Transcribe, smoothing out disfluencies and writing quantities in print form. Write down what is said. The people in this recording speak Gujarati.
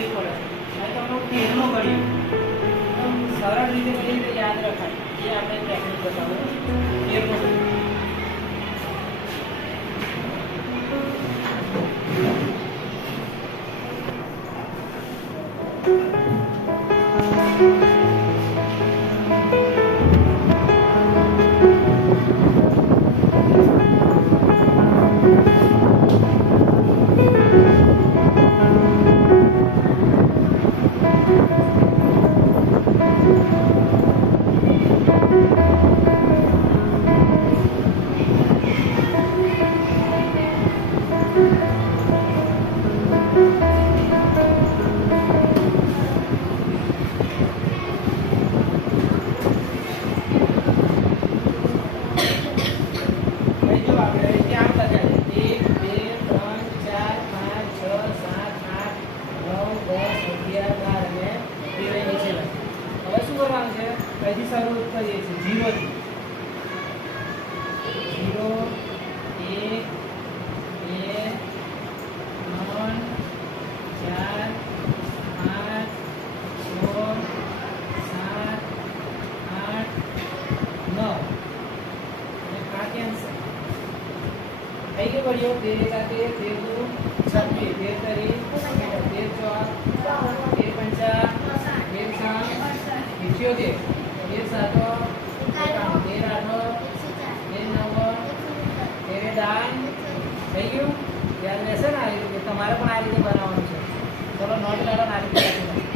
તકલીફ પડે છે અને તમને તેરનો ઘડ્યું સરળ રીતે કઈ રીતે યાદ રખાય એ આપણે ટેકનિક બતાવો. તેરનો ઘડ્યું કઈથી શરૂ કરીએ છીએ 0 થી 0 1 2 3 4 5 6 7 8 9 અને આ કેન્સલ થઈ ગયું. પડ્યો 13 સાથે 13 26 13 13 4 13 5 13 13 સાતો 13 આઠો 13 નવ 13 દાન થઈ ગયું. યાદ રહેશે ને આ રીતે તમારે પણ આ રીતે બનાવવાનું છે. ચલો નોટ કાઢો આ રીતે.